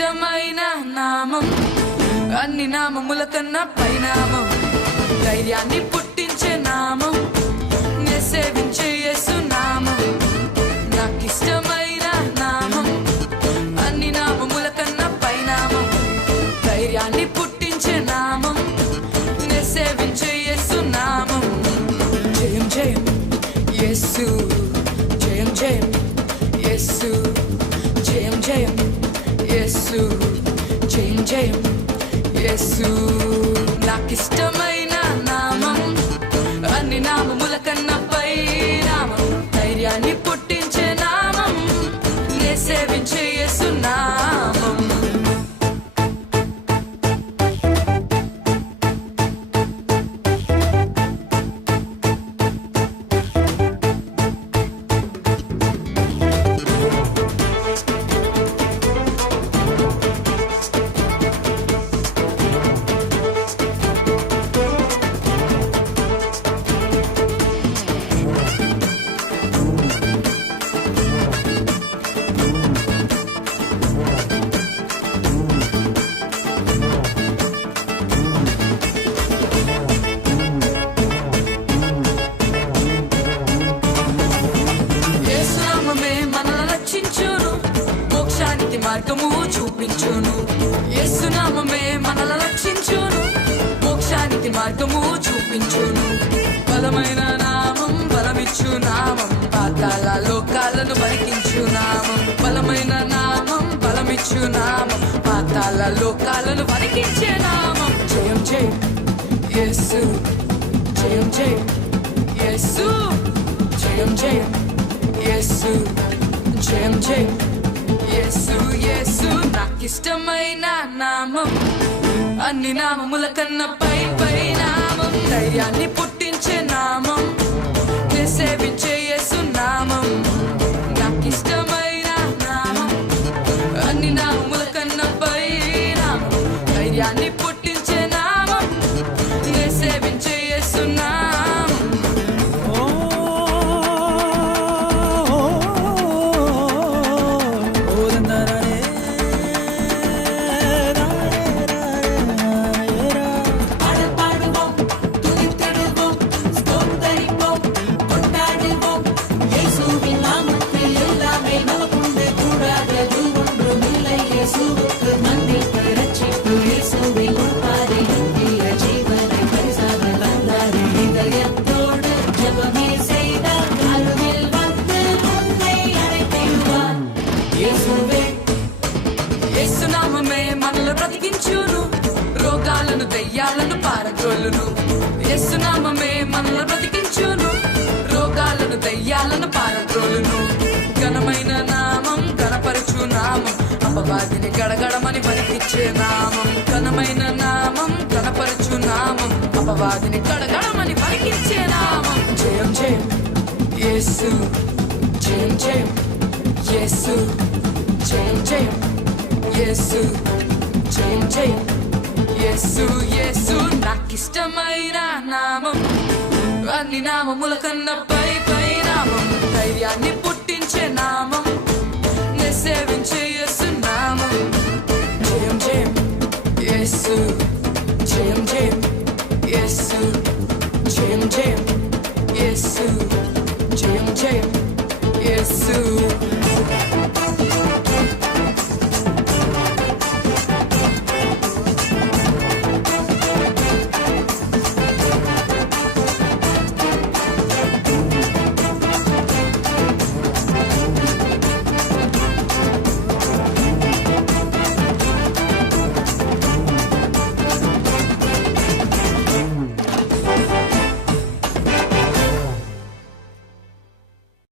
నాకిష్టమైన నామం అన్ని నామముల కన్నా పైనామం ధైర్యాన్ని పుట్టించే నామం నే సేవించే యేసు నామం నాకిష్టమైన నామం అన్ని నామముల కన్నా పైనామం ధైర్యాన్ని పుట్టించే నామం నే సేవించే యేసు నామం జయం జయం యేసు జయం జయం యేసు జయం జయం యేసు జయం జయం యేసు నాకిష్టమైన నామం అన్ని నామముల కన్నా పై నామం ధైర్యాన్ని పుట్టించే నామం నే సేవించే యేసు నామం మార్గము చూపించును యేసు నామమే మనల రక్షించును మోక్షానికి మార్గము చూపించును బలమైన నామం బలమిచ్చు నామం పాతాళ లోకాలను వణికించు నామం బలమైన నామం బలమిచ్చు నామం పాతాళ లోకాలను వణికించే నామం జయం జయం యేసు జయం జయం యేసు జయం జయం యేసు జయం జయం యేసు యేసు నాకిష్టమైన నామం అన్ని నామముల కన్నా పై పై నామం ధైర్యాన్ని పుట్టించే నామం నే సేవించే యేసు నామం నాకిష్టమైన నామం అన్ని నామముల కన్నా పై నామం ధైర్యాన్ని పుట్టించే నామం నే సేవించే యేసు నామం యేసునామమే మనల్ని బ్రతికించును రోగాలను దయ్యాలను పారద్రోలును యేసునామమే మనల్ని బ్రతికించును రోగాలను దయ్యాలను పారద్రోలును ఘనమైన నామం ఘనపరచు నామం అపవాదిని గడగడమని పలికించే నామం ఘనమైన నామం ఘనపరచు నామం అపవాదిని గడగడమని పలికించే నామం జయం జయం యేసు జయం జయం యేసు జయం జయం యేసు జయం జయం యేసు యేసు నాకిష్టమైన నామం అన్ని నామముల కన్నా పై పై నామం ధైర్యాన్ని పుట్టించే నామం నే సేవించే యేసు నామం జయం జయం యేసు